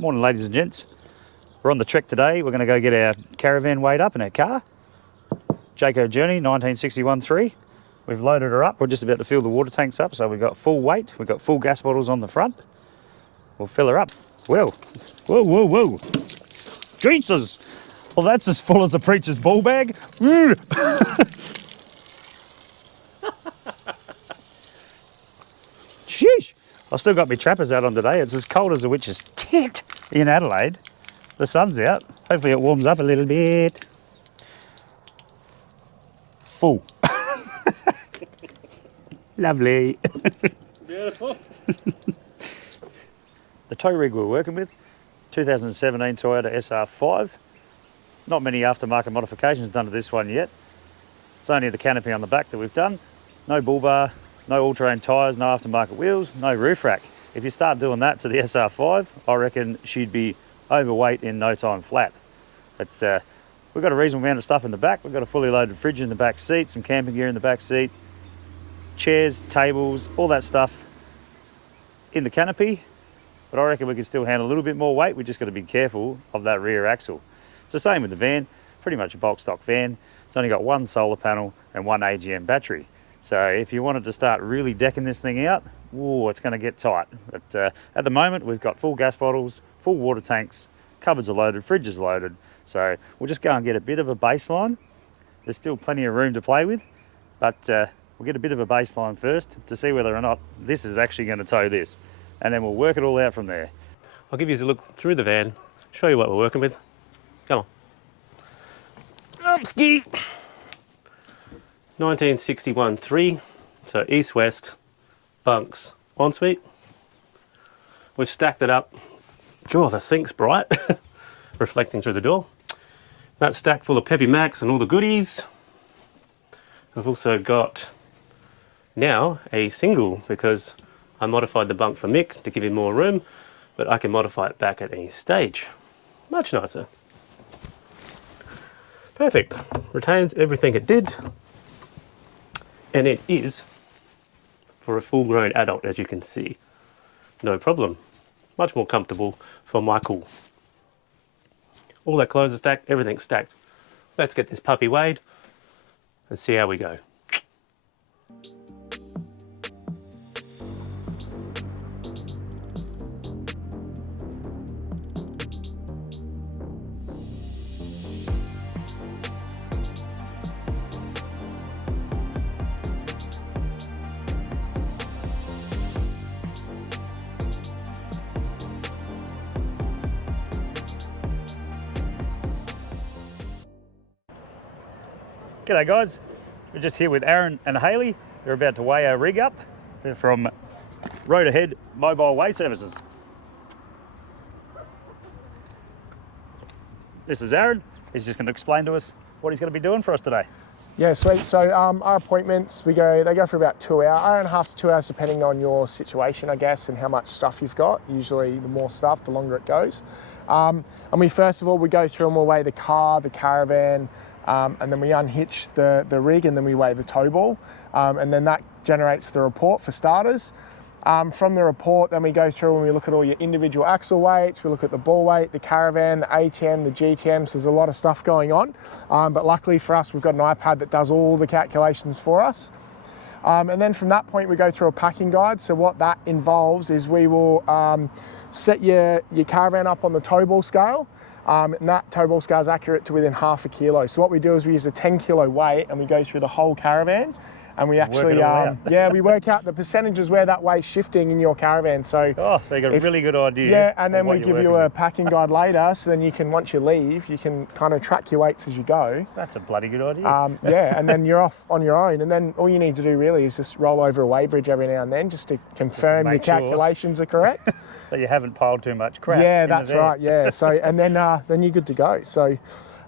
Morning ladies and gents. We're on the trek today. We're going to go get our caravan weighed up in our car. Jayco Journey 1961-3. We've loaded her up. We're just about to fill the water tanks up, so we've got full weight. We've got full gas bottles on the front. We'll fill her up. Whoa, whoa, whoa, whoa. Jesus! Well, that's as full as a preacher's ball bag. Sheesh! I've still got my trappers out on today. It's as cold as a witch's tit in Adelaide. The sun's out. Hopefully it warms up a little bit. Full. Lovely. Beautiful. The tow rig we're working with, 2017 Toyota sr5. Not many aftermarket modifications done to this one yet. It's only the canopy on the back that we've done. No bull bar, no all-terrain tyres, no aftermarket wheels, no roof rack. If you start doing that to the sr5, I reckon she'd be overweight in no time flat. But we've got a reasonable amount of stuff in the back. We've got a fully loaded fridge in the back seat, some camping gear in the back seat, chairs, tables, all that stuff in the canopy. But I reckon we can still handle a little bit more weight. We just got to be careful of that rear axle. It's the same with the van, pretty much a bulk stock van. It's only got one solar panel and one AGM battery. So if you wanted to start really decking this thing out, ooh, it's going to get tight. But at the moment, we've got full gas bottles, full water tanks, cupboards are loaded, fridge is loaded. So we'll just go and get a bit of a baseline. There's still plenty of room to play with, but we'll get a bit of a baseline first to see whether or not this is actually going to tow this. And then we'll work it all out from there. I'll give you a look through the van, show you what we're working with. Come on. Up ski! 1961-3, so east-west, bunks, ensuite. We've stacked it up. God, the sink's bright, reflecting through the door. That's stacked full of Peppy Max and all the goodies. I've also got now a single because I modified the bunk for Mick to give him more room, but I can modify it back at any stage. Much nicer. Perfect. Retains everything it did. And it is for a full-grown adult, as you can see. No problem. Much more comfortable for Michael. All that clothes are stacked, everything's stacked. Let's get this puppy weighed and see how we go. G'day guys, we're just here with Aaron and Hayley. They're about to weigh our rig up. They're from Road Ahead Mobile Weigh Services. This is Aaron. He's just going to explain to us what he's going to be doing for us today. Yeah, sweet. So our appointments, they go for about 2 hours, hour and a half to 2 hours, depending on your situation, I guess, and how much stuff you've got. Usually the more stuff, the longer it goes. And first of all, we go through and we'll weigh the car, the caravan, and then we unhitch the rig and then we weigh the tow ball. And then that generates the report for starters. From the report, then we go through and we look at all your individual axle weights, we look at the ball weight, the caravan, the ATM, the GTM, so there's a lot of stuff going on. But luckily for us, we've got an iPad that does all the calculations for us. And then from that point, we go through a packing guide. So what that involves is we will set your caravan up on the tow ball scale. And that tow ball scale is accurate to within half a kilo. So what we do is we use a 10 kilo weight and we go through the whole caravan. And we actually, we work out the percentages where that weight's shifting in your caravan. So, you got a really good idea. Yeah, and then we give you a packing guide later, so then you can, once you leave, you can kind of track your weights as you go. That's a bloody good idea. Yeah, and then you're off on your own. And then all you need to do really is just roll over a weigh bridge every now and then, just to confirm your calculations are correct. That you haven't piled too much crap. Yeah, that's right. Yeah. So, and then you're good to go. So,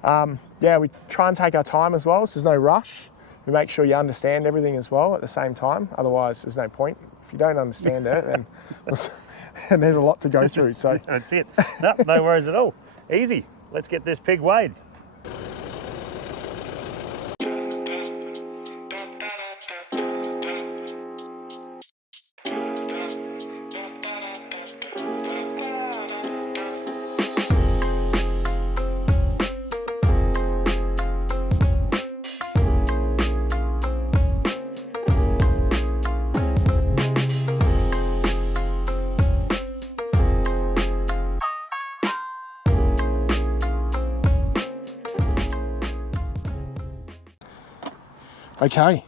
yeah, we try and take our time as well. So there's no rush. We make sure you understand everything as well at the same time. Otherwise, there's no point. If you don't understand it, then and there's a lot to go through. So that's it. No worries at all. Easy. Let's get this pig weighed. Okay,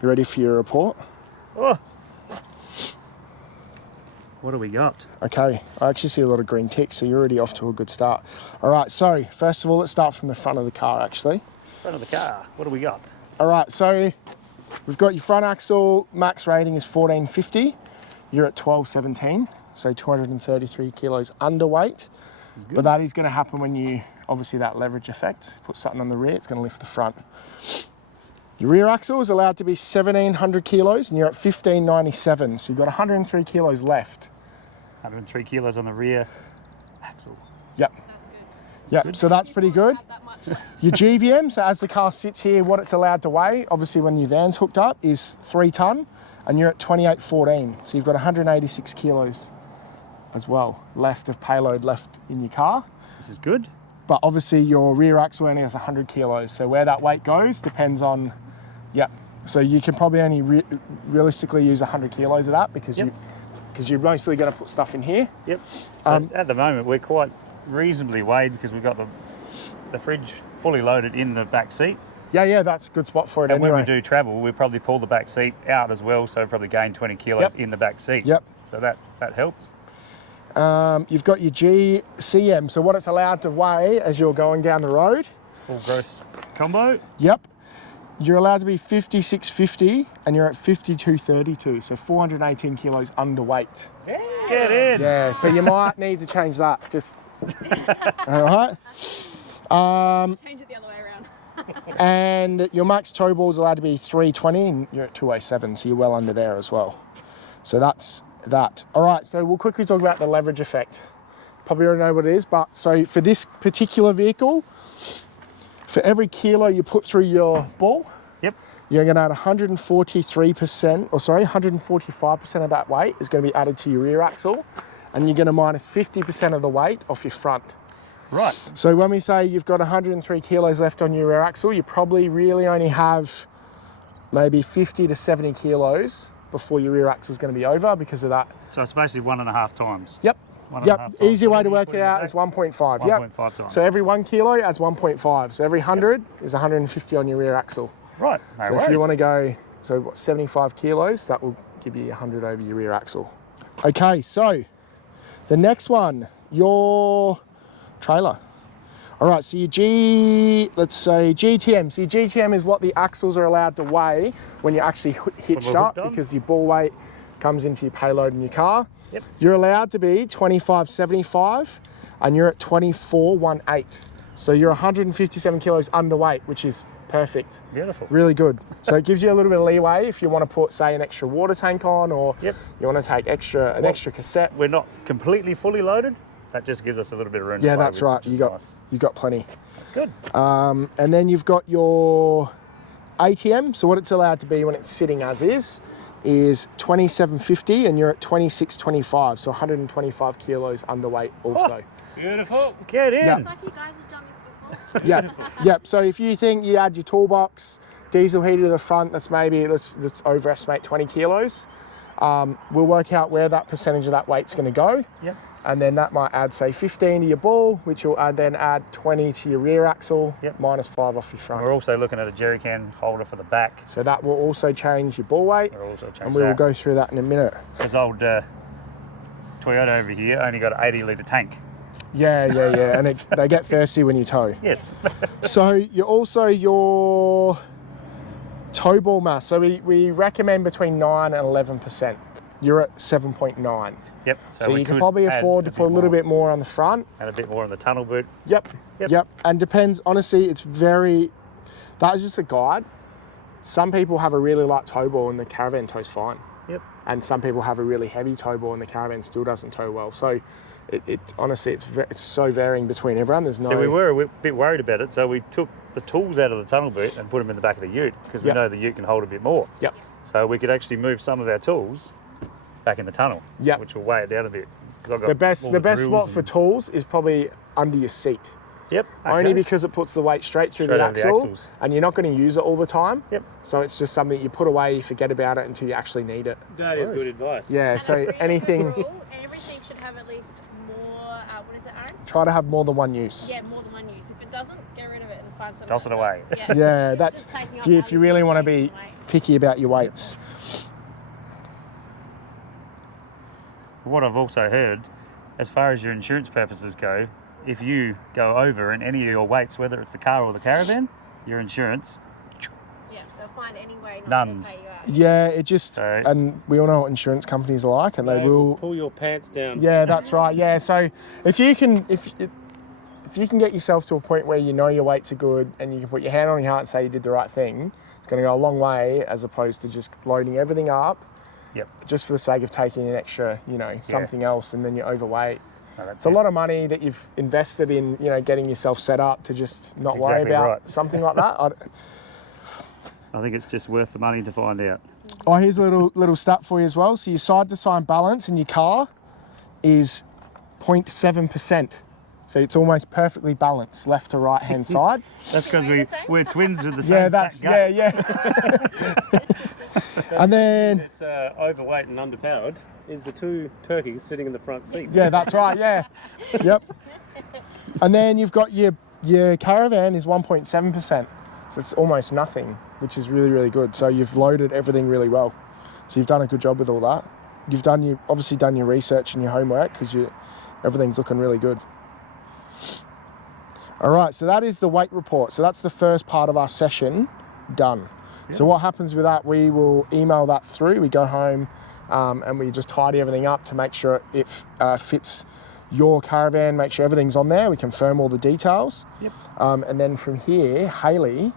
you ready for your report? Oh. What do we got? Okay, I actually see a lot of green ticks, so you're already off to a good start. All right, so first of all, let's start from the front of the car, actually. Front of the car, what do we got? All right, so we've got your front axle, max rating is 1450. You're at 1217, so 233 kilos underweight. But that is gonna happen when you, obviously that leverage effect, put something on the rear, it's gonna lift the front. Your rear axle is allowed to be 1700 kilos and you're at 1597, so you've got 103 kilos left. 103 kilos on the rear axle. Yep. That's good. Yep, so that's pretty good. Not that much left. Your GVM, so as the car sits here, what it's allowed to weigh, obviously when your van's hooked up, is 3 tonne, and you're at 2814. So you've got 186 kilos as well left of payload left in your car. This is good. But obviously your rear axle only has 100 kilos. So where that weight goes depends on, yep. So you can probably only realistically use 100 kilos of that because you're mostly going to put stuff in here. Yep. So at the moment we're quite reasonably weighed because we've got the fridge fully loaded in the back seat. Yeah, that's a good spot for it And anyway. when we do travel, we probably pull the back seat out as well, so probably gain 20 kilos in the back seat. Yep. So that helps. You've got your GCM, so what it's allowed to weigh as you're going down the road. Full gross combo. Yep. You're allowed to be 5650 and you're at 5232, so 418 kilos underweight. Get in. Yeah, so you might need to change that. Just all right. Change it the other way around. And your max tow ball is allowed to be 320 and you're at 207, so you're well under there as well. So that's that. All right, so we'll quickly talk about the leverage effect. Probably already know what it is, but so for this particular vehicle, for every kilo you put through your ball, you're going to add 145% of that weight is going to be added to your rear axle, and you're going to minus 50% of the weight off your front. Right. So when we say you've got 103 kilos left on your rear axle, you probably really only have maybe 50 to 70 kilos before your rear axle is going to be over because of that. So it's basically 1.5 times. Yep. 1.5 Yep. times. Easy way to What work do it you out put is 1.5. 1.5 times. So every 1 kilo adds 1.5. So every 100 is 150 on your rear axle. Right. No So worries. if you want to go, so what, 75 kilos, that will give you 100 over your rear axle. Okay, so the next one, your trailer. All right, so your let's say GTM. So your GTM is what the axles are allowed to weigh when you actually hitched we're up hooked on. because your ball weight comes into your payload in your car. Yep. You're allowed to be 2575 and you're at 2418. So you're 157 kilos underweight, which is perfect. Beautiful. Really good. So it gives you a little bit of leeway if you want to put, say, an extra water tank on, or you want to take an extra cassette. We're not completely fully loaded. That just gives us a little bit of room. Yeah, to play that's with, right. which is nice. You got plenty. That's good. And then you've got your ATM. So what it's allowed to be when it's sitting as is 2750, and you're at 2625. So 125 kilos underweight also. Beautiful. Get in. Yeah. It's like you guys have done this before. Yep. So if you think you add your toolbox, diesel heater to the front, that's maybe, let's overestimate 20 kilos. We'll work out where that percentage of that weight's going to go. Yep. And then that might add, say, 15 to your ball, which will then add 20 to your rear axle, minus 5 off your front. We're also looking at a jerry can holder for the back. So that will also change your ball weight. We'll also change And we will that. go through that in a minute. This old Toyota over here only got an 80-litre tank. Yeah. And they get thirsty when you tow. Yes. So you're also your tow ball mass. So we recommend between 9 and 11%. You're at 7.9. Yep. So we you can could probably add afford to put a little bit more on the front. and a bit more on the tunnel boot. Yep. And depends, honestly, that is just a guide. Some people have a really light tow ball and the caravan tows fine. Yep. And some people have a really heavy tow ball and the caravan still doesn't tow well. So it honestly, it's so varying between everyone. There's no... So we were a bit worried about it, so we took the tools out of the tunnel boot and put them in the back of the ute because we know the ute can hold a bit more. Yep. So we could actually move some of our tools back in the tunnel, which will weigh it down a bit. 'Cause I've got The best all spot drills for tools is probably under your seat. Yep. Only because it puts the weight straight through Straight the over the axle, axles. and you're not going to use it all the time. Yep. So it's just something you put away, you forget about it until you actually need it. That is good advice. Yeah, And so a anything, rule, everything should have at least more, what is it, Aaron? try to have more than one use. Yeah, more than one use. If it doesn't, get rid of it and find something. Toss that it away. does. Yeah, Yeah, It's that's just taking if up you really want to valuable be space and weight. picky about your weights. What I've also heard, as far as your insurance purposes go, if you go over in any of your weights, whether it's the car or the caravan, your insurance, Yeah, they'll find any way not Nuns. to pay you out. Yeah, it just So- and we all know what insurance companies are like, and they will. pull your pants down. Yeah, that's right. Yeah, so if you can get yourself to a point where you know your weights are good and you can put your hand on your heart and say you did the right thing, it's going to go a long way as opposed to just loading everything up yep. just for the sake of taking an extra, something else, and then you're overweight. No, that's It's a it. lot of money that you've invested in, getting yourself set up to just not That's worry exactly about right. something like that. I think it's just worth the money to find out. Oh, here's a little stat for you as well. So your side-to-side balance in your car is 0.7%. So it's almost perfectly balanced, left to right-hand side. That's because Weigh the same? we're twins with the same Yeah, that's fat guts. yeah. And then It's overweight and underpowered. Is the two turkeys sitting in the front seat? yeah, that's right. Yeah, yep. And then you've got your caravan is 1.7%. So it's almost nothing, which is really, really good. So you've loaded everything really well. So you've done a good job with all that. You've obviously done your research and your homework because everything's looking really good. All right, so that is the weight report. So that's the first part of our session done. So what happens with that, we will email that through. We go home and we just tidy everything up to make sure it fits your caravan, make sure everything's on there. We confirm all the details. Yep. And then from here, Hayley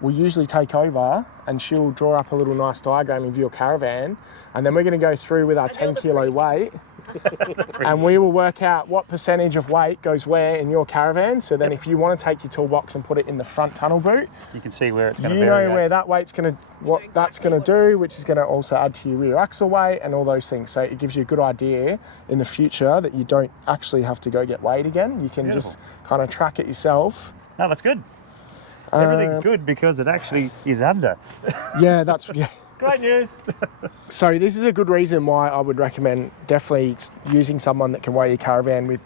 will usually take over and she'll draw up a little nice diagram of your caravan. And then we're going to go through with our 10 kilo weight and we will work out what percentage of weight goes where in your caravan. So then if you want to take your toolbox and put it in the front tunnel boot, You can see where it's going to you vary. know where that weight's going to, what that's going to do, which is going to also add to your rear axle weight and all those things. So it gives you a good idea in the future that you don't actually have to go get weighed again. You can just kind of track it yourself. No, that's good. Everything's good because it actually is under. Yeah, yeah. Great news. So this is a good reason why I would recommend definitely using someone that can weigh your caravan with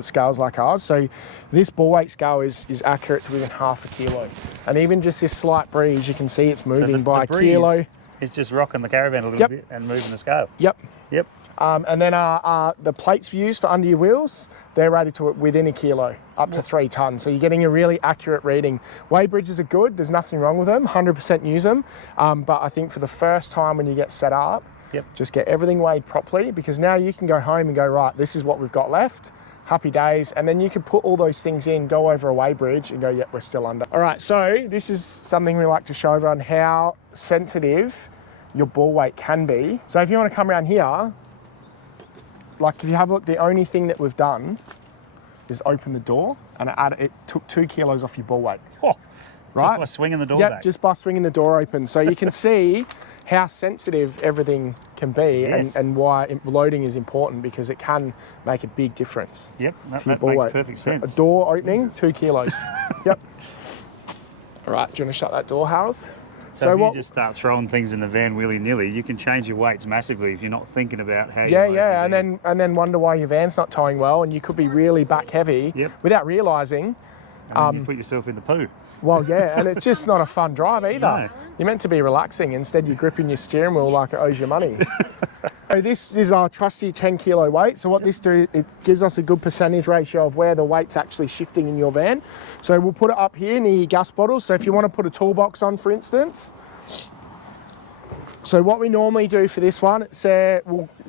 scales like ours. So this ball weight scale is accurate to within half a kilo. And even just this slight breeze, you can see it's moving by a breeze kilo. It's just rocking the caravan a little bit and moving the scale. Yep. Yep. And then the plates we use for under your wheels, they're rated to within a kilo, up to 3 tonnes. So you're getting a really accurate reading. Weigh bridges are good. There's nothing wrong with them. 100% use them. But I think for the first time when you get set up, just get everything weighed properly, because now you can go home and go, right, this is what we've got left. Happy days. And then you can put all those things in, go over a weigh bridge and go, yep, we're still under. All right, so this is something we like to show everyone, how sensitive your ball weight can be. So if you want to come around here, like if you have a look, the only thing that we've done is open the door and it took 2 kilos off your ball weight. Oh, right? Just by swinging the door Yep, back. just by swinging the door open. So you can see how sensitive everything can be and why loading is important, because it can make a big difference. Yep, to your that ball makes weight. perfect sense. A door opening, 2 kilos. Yep. All right, do you want to shut that door, Howes? So if you just start throwing things in the van willy-nilly, you can change your weights massively if you're not thinking about how you load your van. and then wonder why your van's not towing well, and you could be really back heavy without realising. And then you put yourself in the poo. Well, yeah, and it's just not a fun drive either. No. You're meant to be relaxing. Instead, you're gripping your steering wheel like it owes you money. So this is our trusty 10 kilo weight. So what this do, it gives us a good percentage ratio of where the weight's actually shifting in your van. So we'll put it up here near your gas bottles. So if you want to put a toolbox on, for instance. So what we normally do for this one,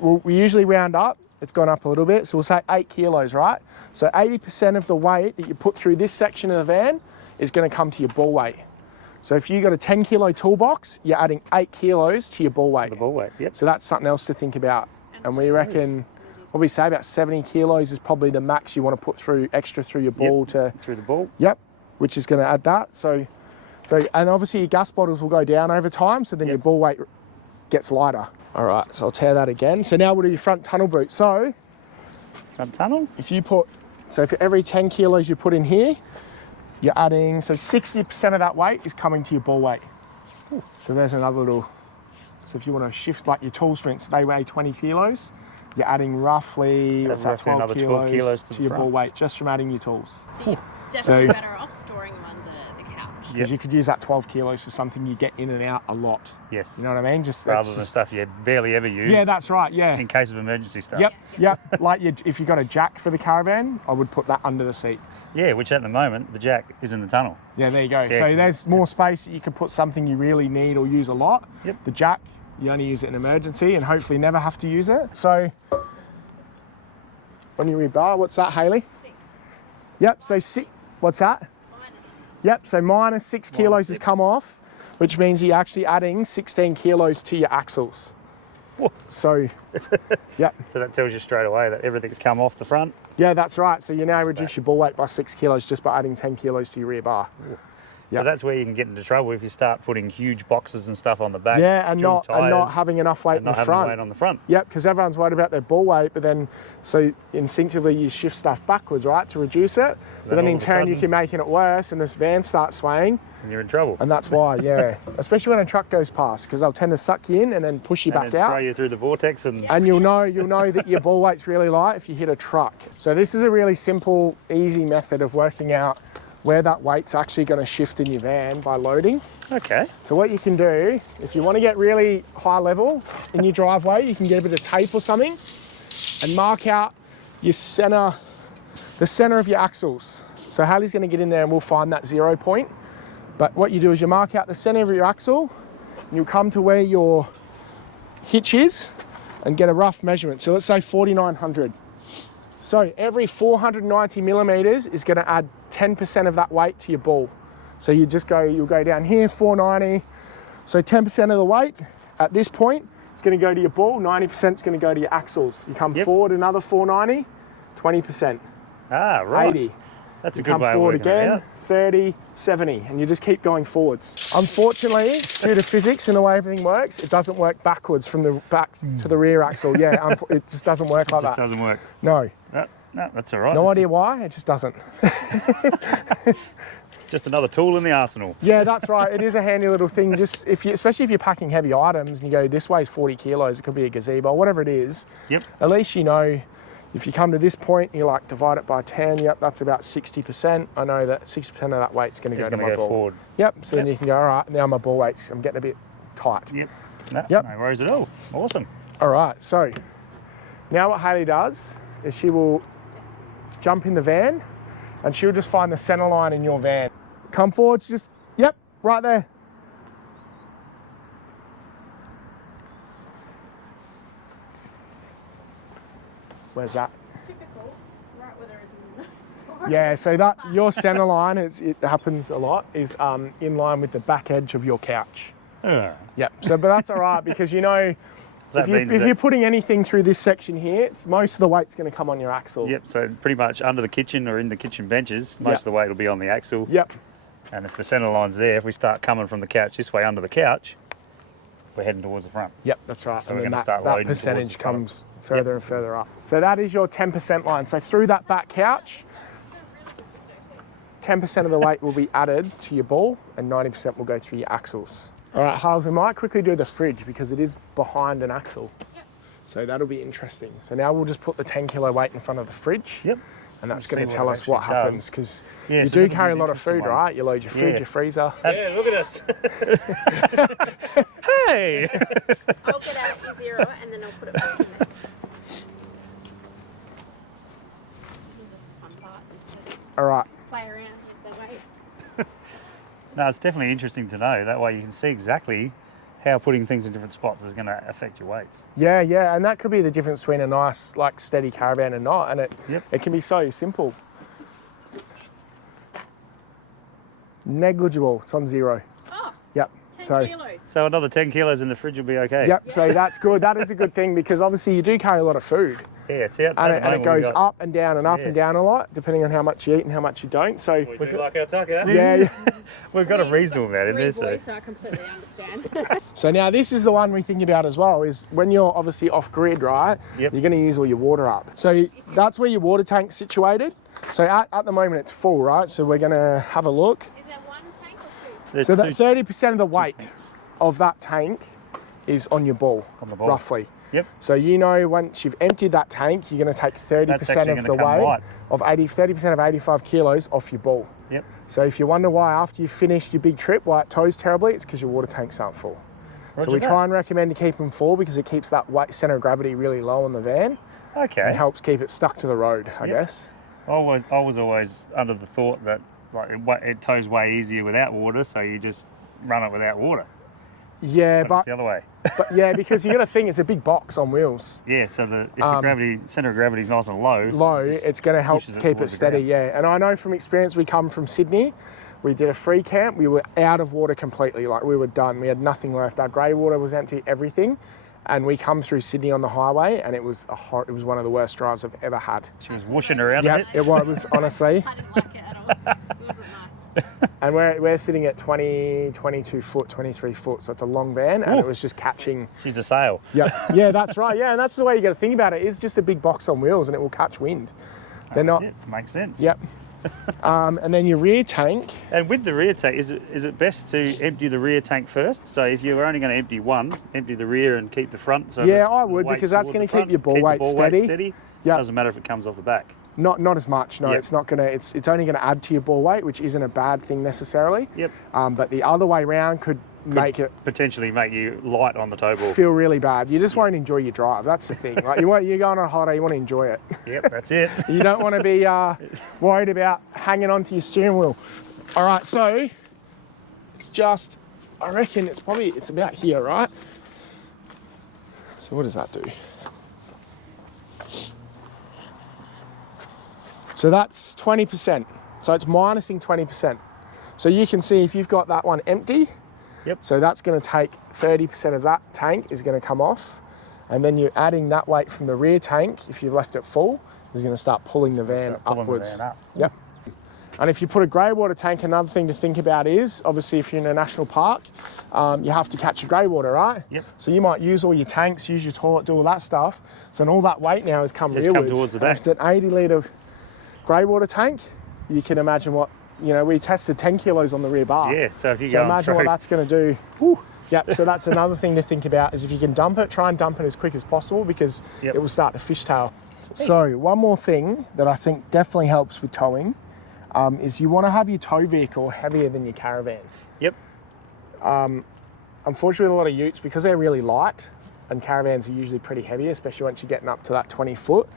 we usually round up. It's gone up a little bit. So we'll say 8 kilos, right? So 80% of the weight that you put through this section of the van is going to come to your ball weight. So if you've got a 10 kilo toolbox, you're adding 8 kilos to your ball weight. The ball weight, yep. So that's something else to think about. And we reckon, what we say, about 70 kilos is probably the max you want to put through extra through your ball through the ball. Yep, which is going to add that. So, and obviously your gas bottles will go down over time, so then your ball weight gets lighter. All right, so I'll tear that again. So now we'll do your front tunnel boot. So Front tunnel? if for every 10 kilos you put in here, you're adding, so 60% of that weight is coming to your ball weight. So there's another little, so if you want to shift like your tools, for instance, they weigh 20 kilos. you're adding roughly, That's what's that, roughly 12 another 12 kilos to to your the ball front. weight just from adding your tools. So you're definitely So- better off storing them under the couch. Because you could use that 12 kilos for something you get in and out a lot. Yes. You know what I mean? Just Rather that's than just- stuff you barely ever use. Yeah, that's right. Yeah. In case of emergency stuff. Yep. Like if you got a jack for the caravan, I would put that under the seat. Yeah, which at the moment, the jack is in the tunnel. Yeah, there you go. Yeah, So 'cause there's more space that you can put something you really need or use a lot. Yep. The jack, you only use it in emergency and hopefully never have to use it. So on your rebar, what's that, Hayley? 6. Yep, so what's that? Minus. Yep, so minus 6 kilos has 6. come off, which means you're actually adding 16 kilos to your axles. Whoa. So, yep. So that tells you straight away that everything's come off the front. Yeah, that's right. So you now reduce your ball weight by 6 kilos just by adding 10 kilos to your rear bar. So Yep. that's where you can get into trouble if you start putting huge boxes and stuff on the back. Yeah, and dual not tyres, having enough weight in not the having front. weight on the front. Yep, because everyone's worried about their ball weight, but then so instinctively you shift stuff backwards, right, to reduce it. But then all in of a turn you sudden- keep making it worse, and this van starts swaying, And you're in trouble. and that's why, yeah. Especially when a truck goes past, because they'll tend to suck you in and then push you And back then out. throw you through the vortex and And you'll know that your ball weight's really light if you hit a truck. So this is a really simple, easy method of working out where that weight's actually going to shift in your van by loading. okay. So what you can do, if you want to get really high level in your driveway, you can get a bit of tape or something and mark out your center, the center of your axles. So Haley's going to get in there and we'll find that 0 point. But what you do is you mark out the center of your axle and you'll come to where your hitch is and get a rough measurement. So let's say 4,900. So every 490 millimeters is going to add 10% of that weight to your ball. So you'll go down here, 490. So 10% of the weight at this point is going to go to your ball, 90% is going to go to your axles. You come forward another 490, 20%, Ah, right. 80. That's a You good come way of forward working it again, out. 30, 70, and you just keep going forwards. Unfortunately, due to physics and the way everything works, it doesn't work backwards from the back to the rear axle. Yeah, it just doesn't work like Just that. doesn't work. No, No, that's all right. no It's idea why, it just doesn't. just another tool in the arsenal. Yeah, that's right. It is a handy little thing. Just especially if you're packing heavy items and you go, this weighs 40 kilos, it could be a gazebo, whatever it is. Yep. At least you know, if you come to this point, you like divide it by 10. Yep, that's about 60%. I know that 60% of that weight's going to It's go to going my to go ball. forward. Yep. So then you can go, all right, now my ball weight's, I'm getting a bit tight. Yep. No, Yep. no worries at all. Awesome. All right. So now what Hayley does is she will jump in the van and she'll just find the center line in your van. Come forward, just, yep, right there. Where's that? Typical, right where there is in the story. Yeah, so that your center line, it happens a lot, is in line with the back edge of your couch. Yep. So, but that's all right because you know, That means if that- you're putting anything through this section here, most of the weight's going to come on your axle. Yep, so pretty much under the kitchen or in the kitchen benches, most of the weight will be on the axle. Yep. And if the centre line's there, if we start coming from the couch this way under the couch, we're heading towards the front. Yep, that's right. So and we're then gonna that, start that loading towards percentage the front. comes further and further up. So that is your 10% line. So through that back couch, 10% of the weight will be added to your ball and 90% will go through your axles. All right, Harles, we might quickly do the fridge because it is behind an axle. Yep. So that'll be interesting. So now we'll just put the 10 kilo weight in front of the fridge. Yep. And that's See going what to tell it us what actually happens does. because Yeah, you so do that'll be carry a an lot of interesting food, one. right? You load your fridge, Yeah. your freezer. Yeah, look at us. Hey! I'll get out your 0 and then I'll put it back in there. This is just the fun part, just to All right. play around with the weights. No, it's definitely interesting to know. That way you can see exactly how putting things in different spots is going to affect your weights. Yeah, and that could be the difference between a nice, like, steady caravan and not, and it can be so simple. Negligible, it's on 0. Oh, Yep. 10 kilos. So another 10 kilos in the fridge will be okay. Yep, so that's good. That is a good thing because obviously you do carry a lot of food Yeah, it's out. and it goes up and down and up and down a lot depending on how much you eat and how much you don't. So We do like our tucker. yeah. We've got a reasonable amount in Three there. boys, So. so I completely understand. So now this is the one we think about as well, is when you're obviously off grid, right? Yep. You're going to use all your water up. So that's where your water tank's situated. So at the moment it's full, right? So we're going to have a look. Is there one tank or 2? There's So that two 30% of the weight tanks. of that tank is on your ball, On the ball. roughly. Yep. So you know once you've emptied that tank, you're going to take 30% actually of the gonna come weight light. of 30% of 85 kilos off your ball. Yep. So if you wonder why after you've finished your big trip, why it tows terribly, it's because your water tanks aren't full. Roger so we that. try and recommend to keep them full because it keeps that weight centre of gravity really low on the van Okay. and helps keep it stuck to the road, I Yep. guess. I was always under the thought that like it tows way easier without water, so you just run it without water. Yeah, But but it's the other way. yeah, because you got to think it's a big box on wheels. Yeah, so if the centre of gravity is nice and low, Low, it just it's going to help pushes keep it towards the steady, ground. yeah. And I know from experience, we come from Sydney, we did a free camp, we were out of water completely, like we were done, we had nothing left, our grey water was empty, everything. And we come through Sydney on the highway and it was one of the worst drives I've ever had. She was whooshing around a Yeah, bit. it was honestly. I didn't like it at all. It wasn't nice. And we're sitting at 22 foot, 23 foot, so it's a long van and Ooh. it was just catching. She's a sail. Yeah, that's right. Yeah, and that's the way you got to think about it. It's just a big box on wheels and it will catch wind. They're That's not. it. Makes sense. Yep. And then your rear tank. And with the rear tank, is it best to empty the rear tank first? So if you're only going to empty one, empty the rear and keep the front. So Yeah, that I the would, weight's because that's toward gonna the keep front, your ball keep the weight steady. Yep. Doesn't matter if it comes off the back. Not as much. No, Yep. it's not gonna. It's only gonna add to your ball weight, which isn't a bad thing necessarily. Yep. But the other way round could make it Potentially make you light on the tow ball. feel really bad. You just won't enjoy your drive. That's the thing. Like you're going on a holiday, you want to enjoy it. Yep, that's it. You don't want to be worried about hanging onto your steering wheel. All right, so it's just, I reckon it's about here, right? So what does that do? So that's 20%. So it's minusing 20%. So you can see if you've got that one empty, Yep. so that's going to take 30% of that tank is going to come off. And then you're adding that weight from the rear tank, if you've left it full, is going to start pulling the van Start pulling the upwards. van up. Yep. And if you put a grey water tank, another thing to think about is, obviously if you're in a national park, you have to catch your grey water, right? Yep. So you might use all your tanks, use your toilet, do all that stuff. So then all that weight now has come Just come rearwards. towards the And if back. it's an 80 litre grey water tank, you can imagine what, we tested 10 kilos on the rear bar. Yeah, so if you So go imagine what through, that's going to do. Whew. Yep, so that's another thing to think about is if you can dump it, try and dump it as quick as possible because Yep. it will start to fishtail. So one more thing that I think definitely helps with towing is you want to have your tow vehicle heavier than your caravan. Yep. Unfortunately, a lot of utes, because they're really light, and caravans are usually pretty heavy, especially once you're getting up to that 20 foot.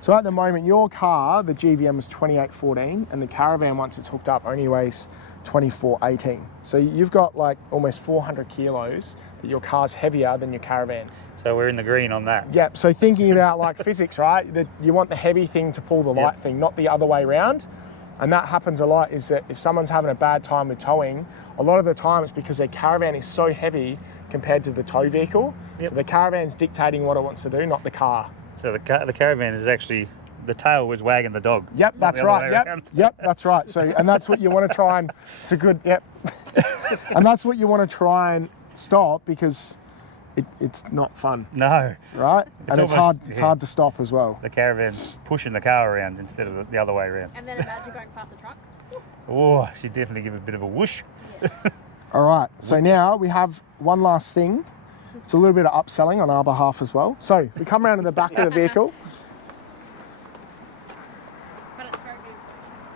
So at the moment, your car, the GVM is 2814, and the caravan, once it's hooked up, only weighs 2418. So you've got like almost 400 kilos that your car's heavier than your caravan. So we're in the green on that. Yep, so thinking about like physics, right? That you want the heavy thing to pull the light Yep. thing, not the other way around. And that happens a lot is that if someone's having a bad time with towing, a lot of the time it's because their caravan is so heavy compared to the tow vehicle. Yep. So the caravan's dictating what it wants to do, not the car. So the caravan is actually, the tail was wagging the dog. Yep, not that's the other right. way Yep, around. yep, that's right. So, and that's what you want to try and, it's a good, yep. And that's what you want to try and stop because it's not fun, No, right? And it's almost- hard to stop as well. the caravan's pushing the car around instead of the other way around. And then imagine going past the truck. Oh, she'd definitely give a bit of a whoosh. All right, so now we have one last thing. It's a little bit of upselling on our behalf as well. So if we come around to the back of the vehicle. But it's very good.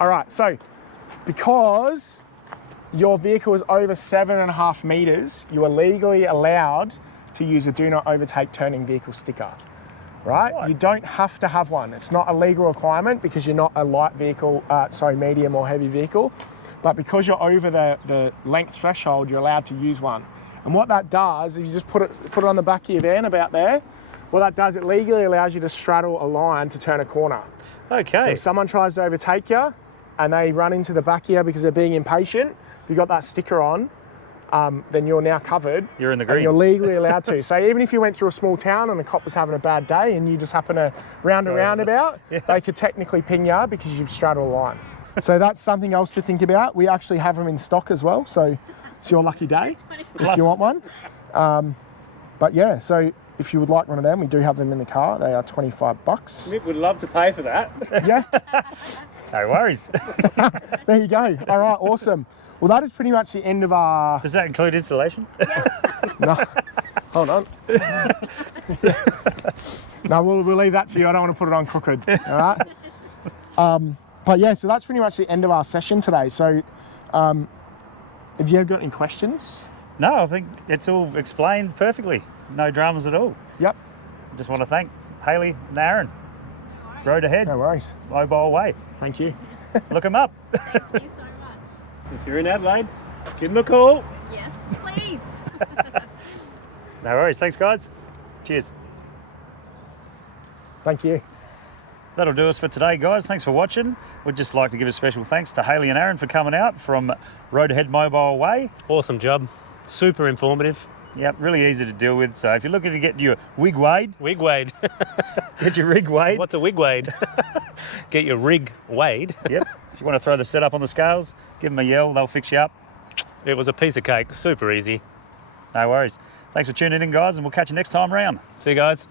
All right, so because your vehicle is over 7.5 meters, you are legally allowed to use a do not overtake turning vehicle sticker, right? Right. You don't have to have one. It's not a legal requirement because you're not a light vehicle, medium or heavy vehicle. But because you're over the length threshold, you're allowed to use one. And what that does, if you just put it on the back of your van about there, what that does, it legally allows you to straddle a line to turn a corner. So Okay. if someone tries to overtake you and they run into the back here because they're being impatient, if you've got that sticker on, then you're now covered. You're in the And green. you're legally allowed to. So even if you went through a small town and a cop was having a bad day and you just happen to round a roundabout, they could technically ping you because you've straddled a line. So that's something else to think about. We actually have them in stock as well. So it's your lucky day if you want one. But yeah, so if you would like one of them, we do have them in the car. They are $25. Mick would love to pay for that. Yeah. No worries. There you go. All right, awesome. Well, that is pretty much the end of our. Does that include installation? No, Hold on. No, we'll leave that to you. I don't want to put it on crooked. All right. But yeah, so that's pretty much the end of our session today. So, have you got any questions? No, I think it's all explained perfectly. No dramas at all. Yep. Just want to thank Hayley and Aaron. Road ahead. No worries. Mobile way. Thank you. Look them up. Thank you so much. If you're in Adelaide, give them a call. Yes, please. No worries. Thanks, guys. Cheers. Thank you. That'll do us for today, guys. Thanks for watching. We'd just like to give a special thanks to Hayley and Aaron for coming out from Road Ahead Mobile Way. Awesome job. Super informative. Yep, really easy to deal with. So if you're looking to get your wig weighed, Wig weighed. get your rig weighed. What's a wig weighed? Get your rig weighed. Yep. If you want to throw the setup on the scales, give them a yell. They'll fix you up. It was a piece of cake. Super easy. No worries. Thanks for tuning in, guys, and we'll catch you next time round. See you guys.